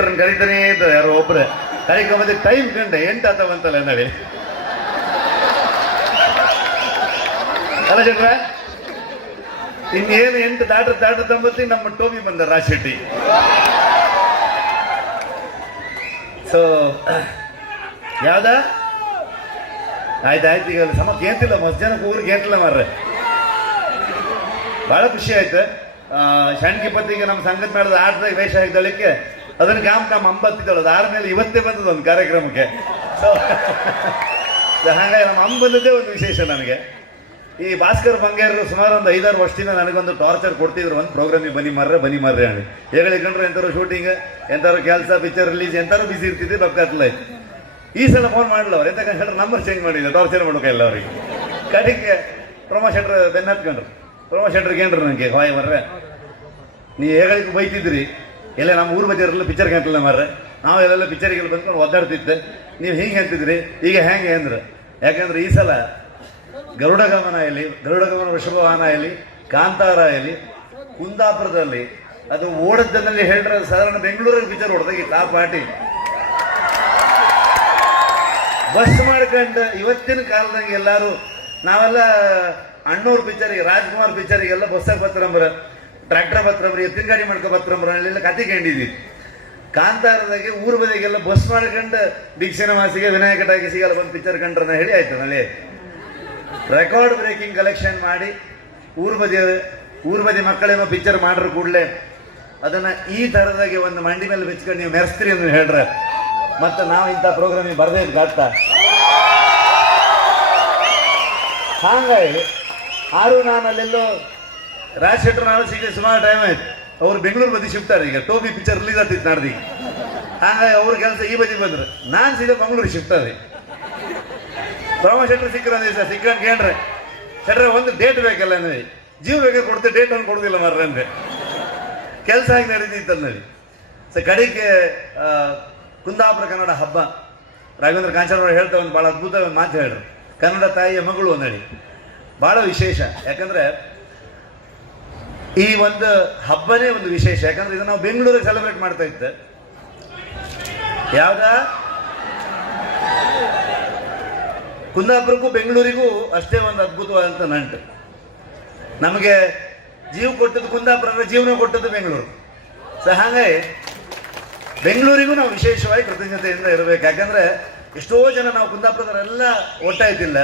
ಶೆಟ್ರನ್ ಕರೀತಾನೇ ಇದ್ದಾರೆ ಯಾರೋ ಒಬ್ರು ಕರೀಕ ಮತ್ತೆ ಟೈಮ್ ಕಂಡೆ 8 ಆತವಂತಲ್ಲ ನಡಿ ಅಲ್ಲ ಶೆಟ್ರ ಇನ್ನೇನು 8 ದಾಟ ನಮ್ಮ ಟೋಬಿ ಬಂದ ರಾಜ್ ಶೆಟ್ಟಿ. ಸೊ ಯಾವ್ದ ಆಯ್ತು ಈಗ ಸಮ ಕೇಂತಿಲ್ಲ ಮಸ್ತ್ ಜನಕ್ಕೆ ಊರಿಗೆ ಕೇಂತಿಲ್ಲ ಮಾರ್ರೆ. ಬಹಳ ಖುಷಿ ಆಯ್ತು. ಶಾಣ್ಕಿ ಪತ್ತಿಗೆ ನಮ್ಮ ಸಂಗತ್ ಮೇಳದ ಆಟದಾಗ ವೇಷ ಹಾಕಿದಳಿಕ್ಕೆ ಅದನ್ನ ಕಾಮ್ ಅಂಬತ್ತಿದ್ದಳು. ಅದು ಆದ್ಮೇಲೆ ಇವತ್ತೇ ಬಂದದ ಒಂದು ಕಾರ್ಯಕ್ರಮಕ್ಕೆ. ಸೊ ಹಾಗಾಗಿ ನಮ್ಮ ಅಂಬ ಬಂದದ್ದೇ ಒಂದು ವಿಶೇಷ ನನಗೆ. ಈ ಭಾಸ್ಕರ್ ಬಂಗೇರರು ಸುಮಾರು ಒಂದು 5-6 ವರ್ಷದಿಂದ ನನಗೊಂದು ಟಾರ್ಚರ್ ಕೊಡ್ತಿದ್ರು, ಒಂದು ಪ್ರೋಗ್ರಾಮಿಗೆ ಬನ್ನಿ ಮಾರ್ರೆ ಹೇಳಿ. ಹೇಳಿಕೊಂಡ್ರೆ ಎಂತಾರು ಶೂಟಿಂಗ್, ಎಂತಾರು ಕೆಲಸ, ಪಿಕ್ಚರ್ ರಿಲೀಸ್, ಎಂತಾರು ಬಿಸಿ ಇರ್ತಿದ್ದೆ ಬಕ್ಕಾತ್ಲಾಯ್ತು. ಈ ಸಲ ಫೋನ್ ಮಾಡಲ್ಲ ಅವ್ರು, ಎಂತ ಹೇಳಿದ್ರೆ ನಂಬರ್ ಚೇಂಜ್ ಮಾಡಿಲ್ಲ, ಟಾರ್ಚರ್ ಮಾಡೋಕೆ ಅವ್ರಿಗೆ. ಕಡೆಗೆ ಪ್ರಮೋಷನ್ರು ಬೆನ್ನ ಹತ್ಕೊಂಡ್ರು. ಪ್ರಮೋಷನ್ರಿಗೆ ಏನ್ರು ನನಗೆ ಹಾಯ್ ಮರ್ರೆ ನೀವು ಹೇಳಿಕ್ಕೆ ಬೈತಿದ್ರಿ, ಎಲ್ಲ ನಮ್ಮ ಊರು ಬದಿಯರೆಲ್ಲ ಪಿಕ್ಚರ್ಗೆ ಅಂತಿಲ್ಲ ಮಾರ್ರೆ, ನಾವು ಎಲ್ಲೆಲ್ಲ ಪಿಕ್ಚರಿಗೆಲ್ಲ ಬಂದ್ಕೊಂಡು ಒದ್ದಾಡ್ತಿದ್ದೆ, ನೀವು ಹಿಂಗೆ ಅಂತಿದ್ರಿ, ಈಗ ಹೆಂಗೆ ಅಂದ್ರೆ. ಯಾಕಂದ್ರೆ ಈ ಸಲ ಗರುಡಗಮನ ವೃಷಭವಾಹನ ಇಲ್ಲಿ, ಕಾಂತಾರ ಇಲ್ಲಿ, ಕುಂದಾಪುರದಲ್ಲಿ ಅದು ಓಡದ್ದಲ್ಲಿ ಹೇಳ್ರೆ ಸಾಧಾರಣ ಬೆಂಗಳೂರಲ್ಲಿ ಪಿಕ್ಚರ್ ಓಡ್ದಾಗಿತ್ತು. ಆ ಪಾರ್ಟಿ ಬಸ್ ಮಾಡ್ಕೊಂಡು ಇವತ್ತಿನ ಕಾಲದಂಗೆ ಎಲ್ಲರೂ ನಾವೆಲ್ಲ ಅಣ್ಣೂರು ಪಿಕ್ಚರಿಗೆ, ರಾಜ್ಕುಮಾರ್ ಪಿಕ್ಚರಿಗೆಲ್ಲ ಬಸ್ಸಾಗ ಬತ್ತರಂಬ್ರ, ಟ್ರ್ಯಾಕ್ಟರ್ ಬತ್ತರಂಬ್ರಿ, ಎತ್ತಿನ ಗಾಡಿ ಮಾಡ್ಕೊ ಬತ್ತರಂಬ್ರ ಅಲ್ಲೆಲ್ಲ ಕತೆ ಕಂಡಿದ್ವಿ. ಕಾಂತಾರದಾಗೆ ಊರು ಬದಿಗೆಲ್ಲ ಬಸ್ ಮಾಡ್ಕೊಂಡು ಬಿಗ್ ಸಿನಿಮಾಸಿಗೆ ವಿನಾಯಕ ಟಾಕೀಸಿಗೆಲ್ಲ ಬಂದು ಪಿಕ್ಚರ್ ಕಂಡ್ರನ್ನ ಹೇಳಿ ಆಯ್ತು. ನಲ್ಲಿ ರೆಕಾರ್ಡ್ ಬ್ರೇಕಿಂಗ್ ಕಲೆಕ್ಷನ್ ಮಾಡಿ ಊರು ಬದಿ ಮಕ್ಕಳೇನೋ ಪಿಕ್ಚರ್ ಮಾಡ್ರ ಕೂಡಲೇ ಅದನ್ನ ಈ ಥರದಾಗೆ ಒಂದು ಮಂಡಿ ಮೇಲೆ ಬೆಚ್ಕೊಂಡು ನೀವು ಮೆರೆಸ್ತೀರಿ ಅಂತ ಹೇಳ್ರೆ ಮತ್ತೆ ನಾವು ಇಂಥ ಪ್ರೋಗ್ರಾಮಿಗೆ ಬರದೇ ಗಾಡ್ತಾ. ಹಾಗಾಗಿ ನಾನು ಅಲ್ಲೆಲ್ಲೋ ರಾಜ್ ಶೆಟ್ರು ನಾನು ಸಿಗಲಿ ಸುಮಾರು ಟೈಮ್ ಆಯ್ತು. ಅವ್ರು ಬೆಂಗಳೂರು ಬದಿ ಶಿಫ್ಟಾರೆ. ಈಗ ಟೋಬಿ ಪಿಕ್ಚರ್ ರಿಲೀಸ್ ಆಗ್ತಿತ್ತು ನಾಡ್ದೀಗ. ಹಾಗಾಗಿ ಅವ್ರ ಕೆಲಸ ಈ ಬದಿ ಬಂದ್ರು, ನಾನು ಸೀದಾ ಮಂಗಳೂರಿಗೆ ಶಿಫ್ಟ್ ಆದೆ. ಪ್ರಮೋ ಶೆಟ್ರು ಸಿಕ್ಕರ ದಿವಸ ಸಿಕ್ಕಂಡು ಕೇಳ್ರೆ ಶೆಟ್ರೆ ಒಂದು ಡೇಟ್ ಬೇಕಲ್ಲ ಅಂದ್ರೆ ಜೀವ ಬೇಕಾದ್ರೆ ಕೊಡ್ತೇವೆ, ಡೇಟ್ ಒಂದು ಕೊಡೋದಿಲ್ಲ ಮಾರ್ರೆ ಅಂದ್ರೆ ಕೆಲಸ ಆಗಿ ನಡೀತಿತ್ತು ಅನ್ನೋದು. ಸೊ ಕಡೆಗೆ ಕುಂದಾಪುರ ಕನ್ನಡ ಹಬ್ಬ ರಾಘವೇಂದ್ರ ಕಾಂಚಾರವರು ಹೇಳ್ತಾ ಒಂದು ಭಾಳ ಅದ್ಭುತ ಮಾತು ಹೇಳ್ರು, ಕನ್ನಡ ತಾಯಿಯ ಮಗಳು ಅನ್ನಡಿ. ಭಾಳ ವಿಶೇಷ. ಯಾಕಂದ್ರೆ ಈ ಒಂದು ಹಬ್ಬನೇ ಒಂದು ವಿಶೇಷ. ಯಾಕಂದ್ರೆ ಇದು ನಾವು ಬೆಂಗಳೂರಿಗೆ ಸೆಲೆಬ್ರೇಟ್ ಮಾಡ್ತಾ ಇದ್ದೆ. ಯಾವ್ದ ಕುಂದಾಪುರಕ್ಕೂ ಬೆಂಗಳೂರಿಗೂ ಅಷ್ಟೇ ಒಂದು ಅದ್ಭುತವಾದಂಥ ನಂಟು. ನಮಗೆ ಜೀವ ಕೊಟ್ಟದ್ದು ಕುಂದಾಪುರ, ಜೀವನ ಕೊಟ್ಟದ್ದು ಬೆಂಗಳೂರು. ಸೊ ಹಾಗಾಗಿ ಬೆಂಗಳೂರಿಗೂ ನಾವು ವಿಶೇಷವಾಗಿ ಕೃತಜ್ಞತೆಯಿಂದ ಇರಬೇಕು. ಯಾಕಂದ್ರೆ ಎಷ್ಟೋ ಜನ ನಾವು ಕುಂದಾಪುರದವರೆಲ್ಲ ಒಟ್ಟಾಯ್ತಿಲ್ಲ,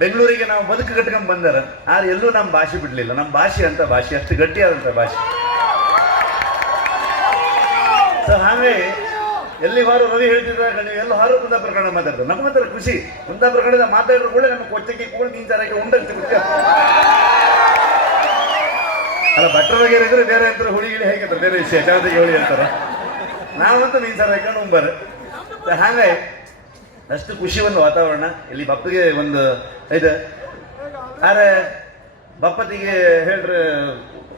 ಬೆಂಗಳೂರಿಗೆ ನಾವು ಬದುಕು ಕಟ್ಕೊಂಡು ಬಂದಾರ. ಆದ್ರೆ ಎಲ್ಲೂ ನಮ್ಮ ಭಾಷೆ ಬಿಡಲಿಲ್ಲ. ನಮ್ಮ ಭಾಷೆ ಅಂತ ಭಾಷೆ ಅಷ್ಟು ಗಟ್ಟಿಯಾದಂಥ ಭಾಷೆ. ಸೊ ಹಾಗೆ ಎಲ್ಲಿ ಹಾರು ರವಿ ಹೇಳ್ತಿದ್ದಾಗ ನೀವು ಎಲ್ಲ ಹಾರು ಕುಂದಾಪುರ ಕನ್ನಡ ಮಾತಾಡ್ತಾರೆ. ನಮ್ಮ ಹತ್ರ ಖುಷಿ, ಕುಂದಾಪುರ ಕನ್ನಡ ಮಾತಾಡಿದ್ರು ಕೂಡ ನಮ್ಮ ಕೊಚ್ಚಕ್ಕೆ ಕೂಡ ಮೀನ್ ಸಾರಕ್ಕೆ ಉಂಡಂತೆ ಖುಷಿ. ಅಲ್ಲ ಭಟ್ರ ಬಗ್ಗೆ ಇದ್ರೆ ಬೇರೆ ಅಂತಾರೆ, ಹುಳಿ ಗಿಳಿ ಹೇಗೆ ಬೇರೆ ವಿಷಯ, ಚಾವತಿಗೆ ಹುಳಿ ಅಂತಾರ. ನಾವಂತೂ ಮೀನ್ ಸಾರ ಹಾಕೊಂಡು ಉಂಬಾರ. ಹಾಗಾಗಿ ಅಷ್ಟು ಖುಷಿ ಒಂದು ವಾತಾವರಣ ಇಲ್ಲಿ. ಬಪ್ಪಗೆ ಒಂದು ಇದೆ. ಆದ್ರೆ ಬಪ್ಪತ್ತಿಗೆ ಹೇಳ್ರೆ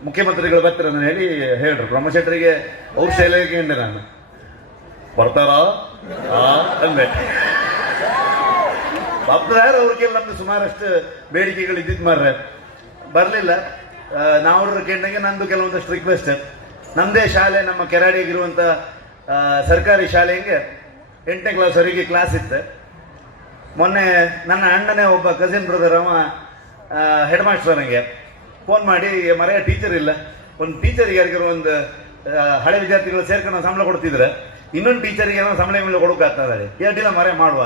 ಮುಖ್ಯಮಂತ್ರಿಗಳು ಬರ್ತಾರೆ ಅಂತ ಹೇಳಿ ಹೇಳ್ರು. ಪ್ರಮೋ ಶೆಟ್ರಿಗೆ ಅವ್ರ ಶೈಲಿಗೆ ಹಿಂದೆ ನಾನು ಬರ್ತಾರ ಅಂದೆ. ಬಪ್ಪದಾರ ಅವ್ರಿಗೆಲ್ಲ ನಮ್ದು ಸುಮಾರಷ್ಟು ಬೇಡಿಕೆಗಳು ಇದ್ದಿದ್ದು ಮಾರ್ರೆ, ಬರಲಿಲ್ಲ. ನಾವು ಕೇಳಿದಂಗೆ ನಂದು ಕೆಲವೊಂದಷ್ಟು ರಿಕ್ವೆಸ್ಟ್. ನಮ್ಮದೇ ಶಾಲೆ, ನಮ್ಮ ಕೆರಾಡಿಗಿರುವಂಥ ಸರ್ಕಾರಿ ಶಾಲೆಗೆ 8ನೇ ಕ್ಲಾಸ್ವರೆಗೆ ಕ್ಲಾಸ್ ಇತ್ತು. ಮೊನ್ನೆ ನನ್ನ ಅಣ್ಣನೇ ಒಬ್ಬ ಕಸಿನ್ ಬ್ರದರ್, ಅವ ಹೆಡ್ ಮಾಸ್ಟರ್, ನನಗೆ ಫೋನ್ ಮಾಡಿ ಮರೆಯ ಟೀಚರ್ ಇಲ್ಲ, ಒಂದು ಟೀಚರಿಗೆ ಯಾರಿಗಾರು ಒಂದು ಹಳೆ ವಿದ್ಯಾರ್ಥಿಗಳು ಸೇರ್ಕೊಂಡು ಸಂಬಳ ಕೊಡ್ತಿದ್ರೆ ಇನ್ನೊಂದು ಟೀಚರಿಗೆ ಏನೋ ಸಂಬಳ ಮೇಲೆ ಕೊಡೋಕ್ಕಾಗ್ತದೆ, ಎರಡಿಲ್ಲ ಮರೆ ಮಾಡುವ.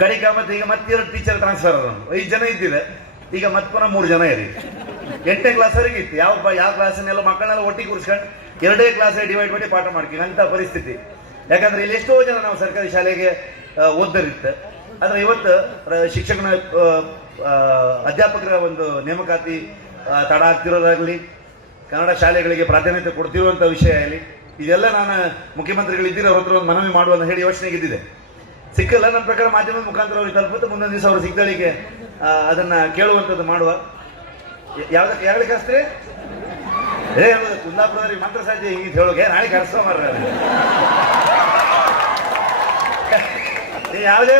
ಕಡಿಕ ಮತ್ತೆ ಈಗ ಮತ್ತೆ 2 ಟೀಚರ್ ಟ್ರಾನ್ಸ್ಫರ್ ಅದ. 5 ಜನ ಇದ್ದಿದೆ, ಈಗ ಮತ್ತೆ ಪುನಃ 3 ಜನ ಇರಿ. 8ನೇ ಕ್ಲಾಸ್ವರೆಗೆ ಇತ್ತು. ಯಾವ ಕ್ಲಾಸನ್ನೆಲ್ಲ ಮಕ್ಕಳನ್ನೆಲ್ಲ ಒಟ್ಟಿಗೆ ಕೂರಿಸ್ಕೊಂಡು 2 ಕ್ಲಾಸೇ ಡಿವೈಡ್ ಮಾಡಿ ಪಾಠ ಮಾಡ್ತೀವಿ ಅಂತ ಪರಿಸ್ಥಿತಿ. ಯಾಕಂದ್ರೆ ಇಲ್ಲಿ ಎಷ್ಟೋ ಜನ ನಾವು ಸರ್ಕಾರಿ ಶಾಲೆಗೆ ಓದರಿತ್ತು. ಆದರೆ ಇವತ್ತು ಶಿಕ್ಷಕನ ಅಧ್ಯಾಪಕರ ಒಂದು ನೇಮಕಾತಿ ತಡ ಆಗ್ತಿರೋದಾಗಲಿ, ಕನ್ನಡ ಶಾಲೆಗಳಿಗೆ ಪ್ರಾಧಾನ್ಯತೆ ಕೊಡ್ತಿರುವಂಥ ವಿಷಯ ಆಗಲಿ, ಇದೆಲ್ಲ ನಾನು ಮುಖ್ಯಮಂತ್ರಿಗಳಿದ್ದೀರ ಅವ್ರ ಹತ್ರ ಒಂದು ಮನವಿ ಮಾಡುವ ಅಂತ ಹೇಳಿ ಯೋಚನೆಗೆ ಇದ್ದಿದೆ. ಸಿಕ್ಕಲ್ಲ. ನನ್ನ ಪ್ರಕಾರ ಮಾಧ್ಯಮದ ಮುಖಾಂತರ ಅವ್ರಿಗೆ ತಲುಪುತ್ತೆ. ಮುಂದೊಂದು ದಿವಸ ಅವ್ರು ಸಿಗ್ದಳಿಗೆ ಅದನ್ನ ಕೇಳುವಂಥದ್ದು ಮಾಡುವ. ಯಾವ್ದಕ್ಕೆ ಯಾರಿಗೆ ಕರೆಸ್ತೀರಿ? ಹೇಳೋದು ಕುಂದಾಪುರದವ್ರಿಗೆ ಮಾತ್ರ ಸಾಧ್ಯ ಹಿಂಗೆ ಹೇಳೋಕೆ. ನಾಳೆ ಕರೆಸೋ ಮಾರ್ರೆ. ಯಾವುದೇ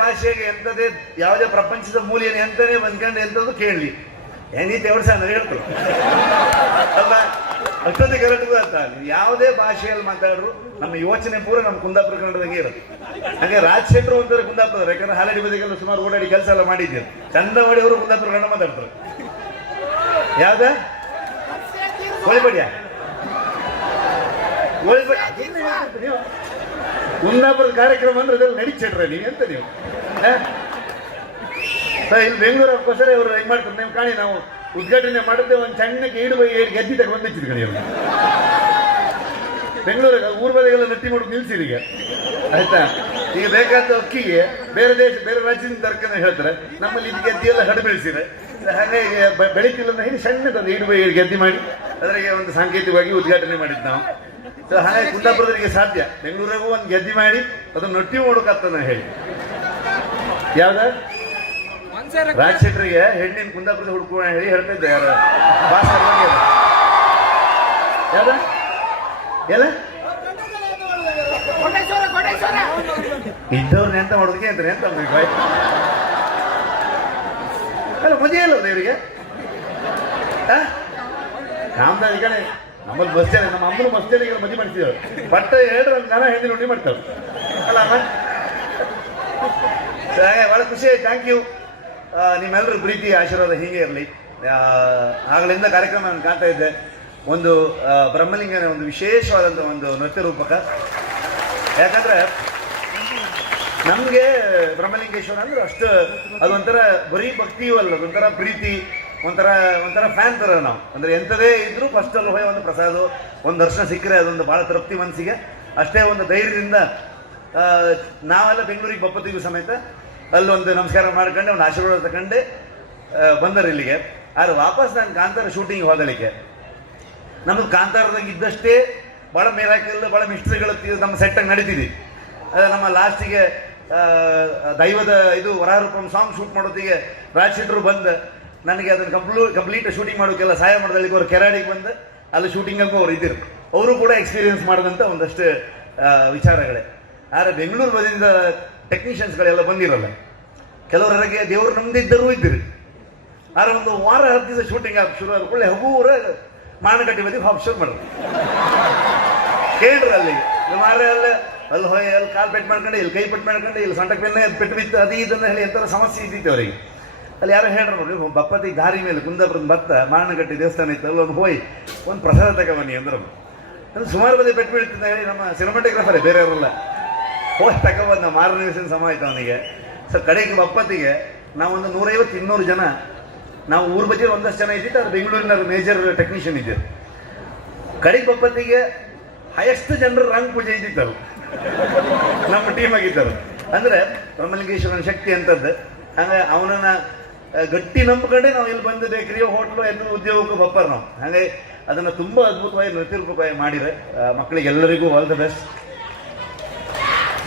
ಭಾಷೆಗೆ ಎಂಥದೇ, ಯಾವುದೇ ಪ್ರಪಂಚದ ಮೂಲೆಯನ್ನು ಎಂತನೇ ಬಂದ್ಕೊಂಡು ಎಂಥದ್ದು ಕೇಳಲಿ, ಏನೀತಿ ವರ್ಷ ಅಂದ್ರೆ ಹೇಳ್ತಾರೆ ಅಲ್ಲ, ಅಷ್ಟೊಂದು ಕರೆಕ್ಟ್ ಅಂತ. ಯಾವುದೇ ಭಾಷೆಯಲ್ಲಿ ಮಾತಾಡ್ರು ನಮ್ಮ ಯೋಚನೆ ಪೂರ ನಮ್ಮ ಕುಂದಾಪುರ ಕನ್ನಡದಾಗೆ ಇರುತ್ತೆ. ಹಾಗೆ ರಾಜ್ ಶೆಟ್ರು ಅಂತಾರೆ ಕುಂದಾಪುರ, ಯಾಕಂದ್ರೆ ಹಾಲಡಿ ಬದಿಗೆಲ್ಲ ಸುಮಾರು ಓಡಾಡಿ ಕೆಲಸ ಎಲ್ಲ ಮಾಡಿದ್ದೀರಿ. ಚಂದವಾಡಿ ಅವರು ಕುಂದಾಪುರ ಕನ್ನಡ ಮಾತಾಡ್ತಾರೆ. ಯಾವ್ದ ಗೋಳಿಬಡಿಯ ನೀವು ಕುಂದಾಪುರದ ಕಾರ್ಯಕ್ರಮ ಅಂದ್ರೆ ಅದೆಲ್ಲ ನಡೀಚಿಟ್ರೆ ನೀವು ಎಂತ ನೀವು ಇಲ್ಲಿ ಬೆಂಗಳೂರು ಅವಕ್ಕೋಸ್ಕರ ಇವರು ಹೆಂಗ್ ಮಾಡ್ತಾರೆ ನೀವು ಕಾಣಿ. ನಾವು ಉದ್ಘಾಟನೆ ಮಾಡಿದ್ರೆ ಒಂದು ಸಣ್ಣಕ್ಕೆ ಈಡು ಗೆದ್ದಿ ತಗೊಂಡು ಬಂದಿದ್ದೀರಿ ಕಣಿ ಅವರು ಬೆಂಗಳೂರಿಗೆ ಊರ್ ಬದಿಗೆಲ್ಲ ನಟ್ಟಿ ಮಾಡೋದು ನಿಲ್ಸಿರಿ ಈಗ ಆಯ್ತಾ. ಈಗ ಬೇಕಾದ ಅಕ್ಕಿಗೆ ಬೇರೆ ರಾಜ್ಯದಿಂದ ತರ್ಕನ ಹೇಳ್ತಾರೆ, ನಮ್ಮಲ್ಲಿ ಇದು ಗೆದ್ದಿ ಎಲ್ಲ ಹಡ ಬೆಳೆಸಿದೆ. ಹಾಗಾಗಿ ಬೆಳಿತಿಲ್ಲ ಅಂತ ಹೇಳಿ ಸಣ್ಣದೊಂದು ಈಡು ಗೆದ್ದಿ ಮಾಡಿ ಅದರಿಗೆ ಒಂದು ಸಾಂಕೇತಿಕವಾಗಿ ಉದ್ಘಾಟನೆ ಮಾಡಿದ್ದು ನಾವು. ಸೊ ಹಾಗಾಗಿ ಕುಂದಾಪುರದವರಿಗೆ ಸಾಧ್ಯ, ಬೆಂಗಳೂರಿಗೂ ಒಂದು ಗೆದ್ದಿ ಮಾಡಿ ಅದನ್ನ ನೊಟ್ಟಿ ಮಾಡೋಕತ್ತ ಹೇಳಿ. ಯಾವ್ದ ರಾಜ್ ಶೆಟ್ರಿಗೆ ಹೆಣ್ಣಿನ ಕುಂದಾಪುರದ ಹುಡುಕುವ ಹೇಳಿ ಹೇಳ್ತಾ ಇದ್ದೆ. ಯಾರ ಯಾವ್ದ ಎಲ್ಲ ಇದ್ದವ್ರನ್ನ ಎಂತ ಮಾಡೋದಕ್ಕೆ ಅಂತಾರೆ ಎಂತ ಬಾಯ್ ಅಲ್ಲ ಮದುವೆ ಅಲ್ಲ ದೇವರಿಗೆ ಕಾಮದ ಈ ಕಡೆ ನಮ್ಮಲ್ಲಿ ಬಸ್ ಜನ ನಮ್ಮ ಅಮ್ಮನ ಬಸ್ ಜನ ಮದುವೆ ಮಾಡ್ತಿದ್ರು. ಬಟ್ ಹೇಳ್ರೆ ಒಂದು ಜನ ಹೆಂದಿ ನೋಡಿ ಮಾಡ್ತಾರೆ ಅಲ್ಲ ಅಮ್ಮ. ಭಾಳ ಖುಷಿ ಆಯ್ತು. Thank you. ನಿಮ್ಮೆಲ್ಲರ ಪ್ರೀತಿ ಆಶೀರ್ವಾದ ಹೀಗೆ ಇರಲಿ. ಆಗಲಿಂದ ಕಾರ್ಯಕ್ರಮ ನಾನು ಕಾಣ್ತಾ ಇದ್ದೆ. ಒಂದು ಬ್ರಹ್ಮಲಿಂಗನ ಒಂದು ವಿಶೇಷವಾದಂಥ ಒಂದು ನೃತ್ಯ ರೂಪಕ. ಯಾಕಂದ್ರೆ ನಮಗೆ ಬ್ರಹ್ಮಲಿಂಗೇಶ್ವರ ಅಂದ್ರೆ ಅಷ್ಟು ಅದೊಂಥರ ಬರೀ ಭಕ್ತಿಯೂ ಅಲ್ಲ, ಅದೊಂಥರ ಪ್ರೀತಿ, ಒಂಥರ ಫ್ಯಾನ್ ಥರ ನಾವು. ಅಂದರೆ ಎಂಥದೇ ಇದ್ರೂ ಫಸ್ಟ್ ಅಲ್ಲಿ ಹೋಗಿ ಒಂದು ಪ್ರಸಾದ ಒಂದು ದರ್ಶನ ಸಿಕ್ಕರೆ ಅದೊಂದು ಭಾಳ ತೃಪ್ತಿ ಮನಸ್ಸಿಗೆ. ಅಷ್ಟೇ ಒಂದು ಧೈರ್ಯದಿಂದ ನಾವೆಲ್ಲ ಬೆಂಗಳೂರಿಗೆ ಬಪ್ಪತ್ತಿಗೂ ಸಮೇತ ಅಲ್ಲೊಂದು ನಮಸ್ಕಾರ ಮಾಡ್ಕೊಂಡು ಒಂದು ಆಶೀರ್ವಾದ ತಗೊಂಡೆ ಬಂದರು ಇಲ್ಲಿಗೆ. ಆದ್ರೆ ವಾಪಸ್ ನಾನು ಕಾಂತಾರ ಶೂಟಿಂಗ್ ಹೋದಳಿಕೆ ನಮಗೆ ಕಾಂತಾರದಾಗ ಇದ್ದಷ್ಟೇ ಭಾಳ ಮೇರಾಕಿಲ್ಲ, ಭಾಳ ಮಿಸ್ಟ್ರಿಗಳು ನಮ್ಮ ಸೆಟ್ಟಾಗಿ ನಡೀತಿದ್ವಿ. ನಮ್ಮ ಲಾಸ್ಟಿಗೆ ದೈವದ ಇದು ವರಾಹರೂಪಂ ಸಾಂಗ್ ಶೂಟ್ ಮಾಡೋದಿಗೆ ರಾಜ್ ಶೆಟ್ರು ಬಂದು ನನಗೆ ಅದನ್ನು ಕಂಪ್ಲೀಟ್ ಶೂಟಿಂಗ್ ಮಾಡೋಕ್ಕೆಲ್ಲ ಸಹಾಯ ಮಾಡೋದಲ್ಲಿಗೆ ಅವ್ರು ಕೆರಾಡಿಗೆ ಬಂದು ಅಲ್ಲಿ ಶೂಟಿಂಗಲ್ಲೂ ಅವ್ರು ಇದ್ದರು. ಅವರು ಕೂಡ ಎಕ್ಸ್ಪೀರಿಯನ್ಸ್ ಮಾಡಿದಂಥ ಒಂದಷ್ಟು ವಿಚಾರಗಳೇ. ಆದರೆ ಬೆಂಗಳೂರು ಬದಿಯಿಂದ ಟೆಕ್ನಿಷಿಯನ್ಸ್ಗಳೆಲ್ಲ ಬಂದಿರಲ್ಲ. ಕೆಲವರಿಗೆ ದೇವರು ನಮ್ದಿದ್ದರೂ ಇದ್ದರು. ಆದರೆ ಒಂದು ವಾರ 10 ದಿವಸ ಶೂಟಿಂಗ್ ಶುರು ಆದ ಕೂಡಲೇ ಹಗೂರ ಮಾನಗಟ್ಟಿ ಬದಿ ಹಾಫ್ ಶೋರ್ ಮಾಡೋದು ಕೇಳ್ರಿ ಅಲ್ಲಿ ಮಾರ ಅಲ್ಲಿ ಹೋಗಿ ಅಲ್ಲಿ ಕಾಲು ಪೆಟ್ಟು ಮಾಡ್ಕೊಂಡು ಇಲ್ಲಿ ಕೈ ಪೆಟ್ಟು ಮಾಡ್ಕೊಂಡು ಇಲ್ಲಿ ಸೊಂಟಕ್ಕೆ ಬೆನ್ನೆ ಪೆಟ್ಟು ಬಿತ್ತು ಅದು ಇದನ್ನು ಹೇಳಿ ಎಂಥರ ಸಮಸ್ಯೆ ಇದ್ದಿತ್ತು ಅವರಿಗೆ. ಅಲ್ಲಿ ಯಾರೋ ಹೇಳ್ರು ನೋಡ್ರಿ, ಬಪ್ಪತ್ತಿ ದಾರಿ ಮೇಲೆ ಕುಂದಾಪುರದ ಭತ್ತ ಮಾನಗಟ್ಟಿ ದೇವಸ್ಥಾನ ಇತ್ತು, ಅಲ್ಲೊಂದು ಹೋಗಿ ಒಂದು ಪ್ರಸಾದ ತಗೊಬನ್ನಿ ಅಂದ್ರೆ ಸುಮಾರು ಬದಿ ಪೆಟ್ಟು ಬೀಳ್ತಿದ್ದ ಹೇಳಿ ನಮ್ಮ ಸಿನಿಮಾಟೋಗ್ರಾಫರೇ ಬೇರೆಯವರೆಲ್ಲ ಹೋಗಿ ತಗೊಬಂದ. ಮಾರನೇ ದಿವಸ ಸಮ ಆಯ್ತು ಅವನಿಗೆ. ಸೊ ಕಡೆಗೆ ಬಪ್ಪತ್ತಿಗೆ ನಾವೊಂದು 150-200 ಜನ ನಾವು ಊರ ಬಗ್ಗೆ ಒಂದಷ್ಟು ಜನ ಇದ್ದಿತ್ತು. ಅದು ಬೆಂಗಳೂರಿನ ಮೇಜರ್ ಟೆಕ್ನಿಷಿಯನ್ ಇದ್ದರು. ಕಡೆಗೆ ಬಪ್ಪತ್ತಿಗೆ ಹೈಯೆಸ್ಟ್ ಜನರು ರಂಗ್ ಪೂಜೆ ಇದ್ದಿದ್ದರು ನಮ್ಮ ಟೀಮ್ ಆಗಿದ್ದರು. ಅಂದರೆ ಬ್ರಹ್ಮಲಿಂಗೇಶ್ವರನ ಶಕ್ತಿ ಅಂತದ್ದು. ಹಂಗೆ ಅವನನ್ನ ಗಟ್ಟಿ ನಂಬಿಕೊಂಡೆ ನಾವು ಇಲ್ಲಿ ಬಂದು ಬೇಕರಿಯೋ ಹೋಟ್ಲು ಎಲ್ಲ ಉದ್ಯೋಗಕ್ಕೂ ಬಪ್ಪರ್ ನಾವು. ಹಾಗೆ ಅದನ್ನು ತುಂಬ ಅದ್ಭುತವಾಗಿ ನೃತ್ಯ ರೂಪವಾಗಿ ಮಾಡಿದರೆ ಮಕ್ಕಳಿಗೆಲ್ಲರಿಗೂ ಆಲ್ ದ ಬೆಸ್ಟ್.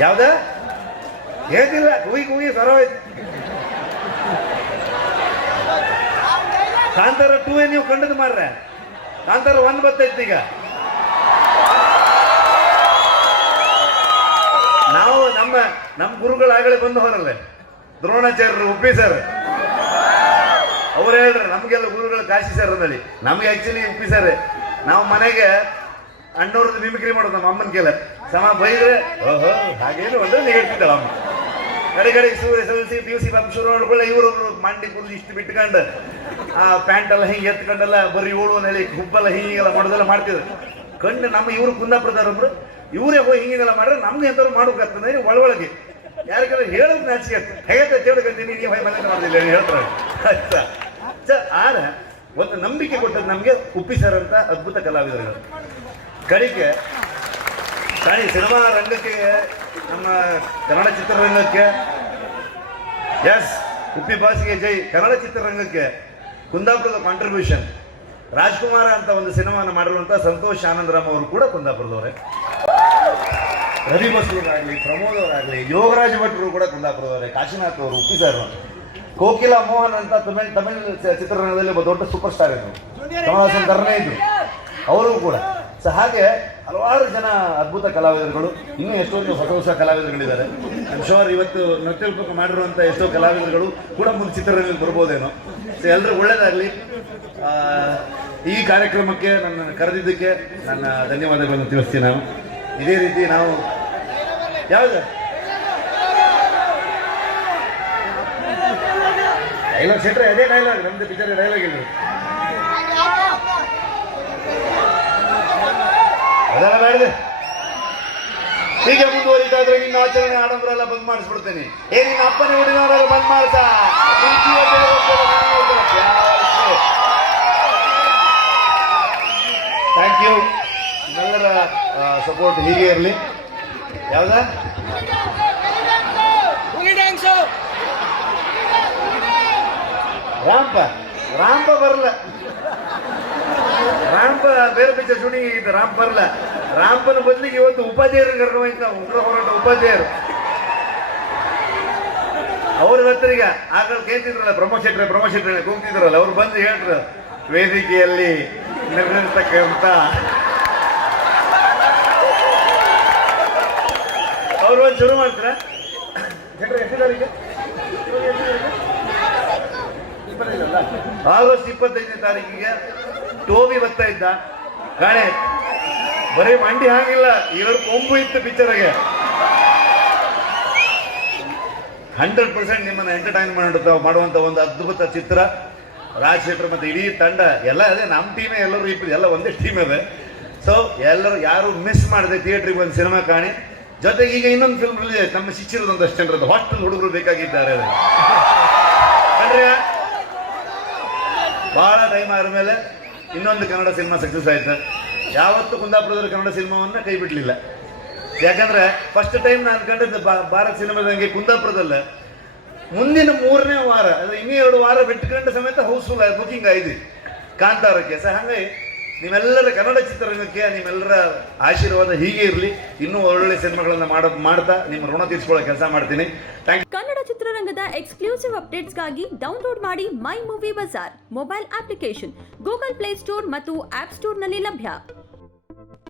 ಯಾವ್ದ ಹೇಗಿಲ್ಲ ಕೂಗಿ ಸರೋಯ್ತು. ಕಾಂತಾರ 2 ನೀವು ಕಂಡದ್ದು ಮಾರ್ರೆ, ಕಾಂತಾರ 1 ಬರ್ತೈತಿ ಈಗ. ನಾವು ನಮ್ಮ ಗುರುಗಳಾಗಲೇ ಬಂದು ಹೊರಲ್ಲ, ದ್ರೋಣಾಚಾರ್ಯರು ಉಪ್ಪಿ ಸರ್ ಅವ್ರು ಹೇಳ್ರಿ ನಮಗೆಲ್ಲ ಗುರುಗಳು ಕಾಶಿ ಸರ್ ಅಂದಲ್ಲಿ. ನಮ್ಗೆ ಆಕ್ಚುಲಿ ಉಪ್ಪಿ ಸರ್. ನಾವು ಮನೆಗೆ ಅಣ್ಣವ್ರದ್ದು ಮಿಮಿಕ್ರಿ ಮಾಡೋದು ನಮ್ಮ ಅಮ್ಮನ ಕೇಳ ಸಮ ಬೈದ್ರೆ ಓಹೋ ಹಾಗೇನು ಅಂದ್ರೆ ಹೇಳ್ತಿದ್ದಾಳ ಅಮ್ಮ. ಕಡೆ SLC PUC ಶುರು ಮಾಡ್ಕೊಳ್ಳೆ ಇವರು ಮಂಡಿ ಕುಡಿದು ಇಷ್ಟು ಬಿಟ್ಕೊಂಡು ಆ ಪ್ಯಾಂಟ್ ಎಲ್ಲ ಹಿಂಗೆ ಎತ್ಕೊಂಡೆಲ್ಲ ಬರೀ ಓಡು ಅಂತ ಹೇಳಿ ಹುಬ್ಬೆಲ್ಲ ಹಿಂಗೆಲ್ಲ ಮಾಡೋದೆಲ್ಲ ಮಾಡ್ತಿದ್ರು. ಕಣ್ಣು ನಮ್ಮ ಇವರು ಕುಂದಾಪುರದವ್ರೊಬ್ರು ಇವರೇ ಹೋಗಿ ಹಿಂಗೆಲ್ಲ ಮಾಡಿದ್ರೆ ನಮ್ಗೆ ಎಂಥವ್ರು ಮಾಡ್ಬೇಕಾಗ್ತದೆ ಒಳಗೆ ಯಾರಿಗೆಲ್ಲ ಹೇಳೋದು ನಾಚಿಕೆ ಹೇಗೆ ತಿಳ್ಕೊಂತೀನಿ ನೀವು ಮನೆ ಮಾಡೋದಿಲ್ಲ ಹೇಳ್ತಾರೆ. ಆಯ್ತಾ ಆರ ಒಂದು ನಂಬಿಕೆ ಕೊಟ್ಟದ್ದು ನಮಗೆ ಉಪ್ಪಿ ಸರ್ ಅಂತ ಅದ್ಭುತ ಕಲಾವಿದರು. ಕಡೆಗೆ ಕಾಣಿ ಸಿನಿಮಾ ರಂಗಕ್ಕೆ ನಮ್ಮ ಕನ್ನಡ ಚಿತ್ರರಂಗಕ್ಕೆ ಎಸ್ ಉಪ್ಪಿ ಭಾಷೆಗೆ ಜೈ. ಕನ್ನಡ ಚಿತ್ರರಂಗಕ್ಕೆ ಕುಂದಾಪುರದ ಕಾಂಟ್ರಿಬ್ಯೂಷನ್. ರಾಜ್ಕುಮಾರ ಅಂತ ಒಂದು ಸಿನಿಮಾನ ಮಾಡಿರುವಂಥ ಸಂತೋಷ್ ಆನಂದರಾಮ್ ಅವರು ಕೂಡ ಕುಂದಾಪುರದವರೇ. ರವಿ ಬಸ್ರೂರಾಗಲಿ, ಪ್ರಮೋದ್ ಅವರಾಗಲಿ, ಯೋಗರಾಜ್ ಭಟ್ರು ಕೂಡ ಕುಂದಾಪುರದವರೇ. ಕಾಶಿನಾಥ್ ಅವರು, ಉಪ್ಪಿ ಸರ್, ಕೋಕಿಲಾ ಮೋಹನ್ ಅಂತ ತಮಿಳ್ ಚಿತ್ರರಂಗದಲ್ಲಿ ಒಬ್ಬ ದೊಡ್ಡ ಸೂಪರ್ ಸ್ಟಾರ್ ಇದ್ರು. ಕಮಲ್ ಹಾಸನ್ ಕರ್ನೇ ಇದ್ರು ಅವರು ಕೂಡ. ಸೊ ಹಾಗೆ ಹಲವಾರು ಜನ ಅದ್ಭುತ ಕಲಾವಿದರುಗಳು, ಇನ್ನೂ ಎಷ್ಟೊಂದು ಹೊಸ ಕಲಾವಿದರುಗಳಿದ್ದಾರೆ. ಐಮ್ ಶೋರ್ ಇವತ್ತು ನೃತ್ಯ ರೂಪಕ ಮಾಡಿರುವಂಥ ಎಷ್ಟೋ ಕಲಾವಿದರುಗಳು ಕೂಡ ಮುಂದೆ ಚಿತ್ರರಂಗದಲ್ಲಿ ಬರ್ಬೋದೇನೋ. ಸೊ ಎಲ್ಲರೂ ಒಳ್ಳೆಯದಾಗಲಿ. ಈ ಕಾರ್ಯಕ್ರಮಕ್ಕೆ ನನ್ನನ್ನು ಕರೆದಿದ್ದಕ್ಕೆ ನನ್ನ ಧನ್ಯವಾದಗಳನ್ನು ತಿಳಿಸ್ತೀನಿ. ನಾನು ಇದೇ ರೀತಿ ನಾವು ಯಾವುದು ಡೈಲಾಗ್ ಸೆಟ್ರೆ ಅದೇ ಡೈಲಾಗ್, ನಮ್ಮದು ಪಿಕ್ಚರ್ ಡೈಲಾಗ್ ಇಲ್ಲ ಅದೆಲ್ಲ ಬೇಡದೆ. ಹೀಗೆ ಮುಂದುವರಿತಾ ಇದ್ರೆ ನಿನ್ನ ಆಚರಣೆ ಆಡಂಬರೆಲ್ಲ ಬಂದ್ ಮಾಡಿಸ್ಬಿಡ್ತೇನೆ. ನಿನ್ನ ಅಪ್ಪನೇ ಹುಡುಗವರೆಲ್ಲ ಬಂದ್ ಮಾಡ್ಸ. Thank you. ನಿಮ್ಮೆಲ್ಲರ ಸಪೋರ್ಟ್ ಹೀಗೆ ಇರಲಿ. ಯಾವ್ದ ರಾಂಪ ಬರಲ್ಲ. ರಾಂಪ ಬೇರೆ ಪಿಕ್ಚರ್ ಶೂಟಿಂಗ್ ಆಗಿತ್ತು, ರಾಂಪ್ ಬರಲ್ಲ. ರಾಂಪನ ಬದಲಿಗೆ ಇವತ್ತು ಉಪಾಧ್ಯಾಯರು ಕರ್ಕೊಂಡ್ ಉಗ್ರ ಹೋರಾಟ ಉಪಾಧ್ಯಾಯರು ಅವ್ರ ಹತ್ತರಿಗೆ ಆಗ ಕೇಳ್ತಿದ್ರಲ್ಲ, ಪ್ರಮೋಷನ್ ಕೂಗ್ತಿದ್ರಲ್ಲ, ಅವ್ರು ಬಂದು ಹೇಳ್ರು ವೇದಿಕೆಯಲ್ಲಿ ನಿರ್ಣಿರ್ತಕ್ಕಂಥ ಅವ್ರು ಒಂದು ಶುರು ಮಾಡ್ತಾರ. ಆಗಸ್ಟ್ 25ನೇ ತಾರೀಕಿಗೆ ಟೋಬಿ ಬರ್ತಾ ಇದ್ದ ಕಾಣೆ, ಬರೀ ಮಂಡಿ ಹಾಗಿಲ್ಲ, 2 ಕೊಂಬು ಇತ್ತು ಪಿಕ್ಚರ್ಗೆ. 100% ನಿಮ್ಮನ್ನು ಎಂಟರ್ಟೈನ್ ಮಾಡುವಂಥ ಒಂದು ಅದ್ಭುತ ಚಿತ್ರ. ರಾಜ್ ಶೆಟ್ಟರ್ ಮತ್ತು ಇಡೀ ತಂಡ ಎಲ್ಲ ಅದೇ, ನಮ್ಮ ಟೀಮೇ ಎಲ್ಲರೂ ಎಲ್ಲ ಒಂದೇ ಟೀಮ್ ಇದೆ. ಸೊ ಎಲ್ಲರೂ ಯಾರು ಮಿಸ್ ಮಾಡಿದೆ ಥಿಯೇಟ್ರಿಗೆ ಒಂದು ಸಿನಿಮಾ ಕಾಣಿ. ಜೊತೆಗೆ ಈಗ ಇನ್ನೊಂದು ಫಿಲ್ಮ್ ರಿಲೀಸ್ ಆಯ್ತು, ನಮ್ಮ ಶಿಕ್ಷಣದೊಂದಷ್ಟು ಜನರದ್ದು ಹಾಸ್ಟೆಲ್ ಹುಡುಗರು ಬೇಕಾಗಿದ್ದಾರೆ. ಕಂಡ್ರೆ ಭಾಳ ಟೈಮ್ ಆದ್ಮೇಲೆ ಇನ್ನೊಂದು ಕನ್ನಡ ಸಿನಿಮಾ ಸಕ್ಸಸ್ ಆಯ್ತು. ಯಾವತ್ತೂ ಕುಂದಾಪುರದಲ್ಲಿ ಕನ್ನಡ ಸಿನಿಮಾವನ್ನು ಕೈ ಬಿಡಲಿಲ್ಲ. ಯಾಕಂದ್ರೆ ಫಸ್ಟ್ ಟೈಮ್ ನಾನು ಕಂಡಿದ್ದು ಭಾರತ್ ಸಿನಿಮಾದಂಗೆ ಕುಂದಾಪುರದಲ್ಲ ಮುಂದಿನ 3ನೇ ವಾರ, ಅದು ಇನ್ನೂ 2 ವಾರ ಬಿಟ್ಟುಕೊಂಡು ಸಮೇತ ಹೌಸ್ಫುಲ್ ಬುಕಿಂಗ್ ಆಯ್ತು ಕಾಂತಾರಕ್ಕೆ. ಸೊ ಹಾಗಾಗಿ ನಿಮ್ಮೆಲ್ಲರ ಕನ್ನಡ ಚಿತ್ರರಂಗಕ್ಕೆ ನಿಮ್ಮೆಲ್ಲರ ಆಶೀರ್ವಾದ ಹೀಗೆ ಇರಲಿ. ಇನ್ನೂ ಒಳ್ಳೊಳ್ಳೆ ಸಿನಿಮಾಗಳನ್ನು ಮಾಡ್ತಾ ನಿಮ್ಮ ಋಣ ತೀರಿಸ್ಕೊಳ್ಳೋ ಕೆಲಸ ಮಾಡ್ತೀನಿ. ಕನ್ನಡ ಚಿತ್ರರಂಗದ ಎಕ್ಸ್ಕ್ಲೂಸಿವ್ ಅಪ್ಡೇಟ್ಸ್ಗಾಗಿ ಡೌನ್ಲೋಡ್ ಮಾಡಿ my movie bazaar mobile application Google play store ಮತ್ತು ಆಪ್ ಸ್ಟೋರ್ನಲ್ಲಿ ಲಭ್ಯ.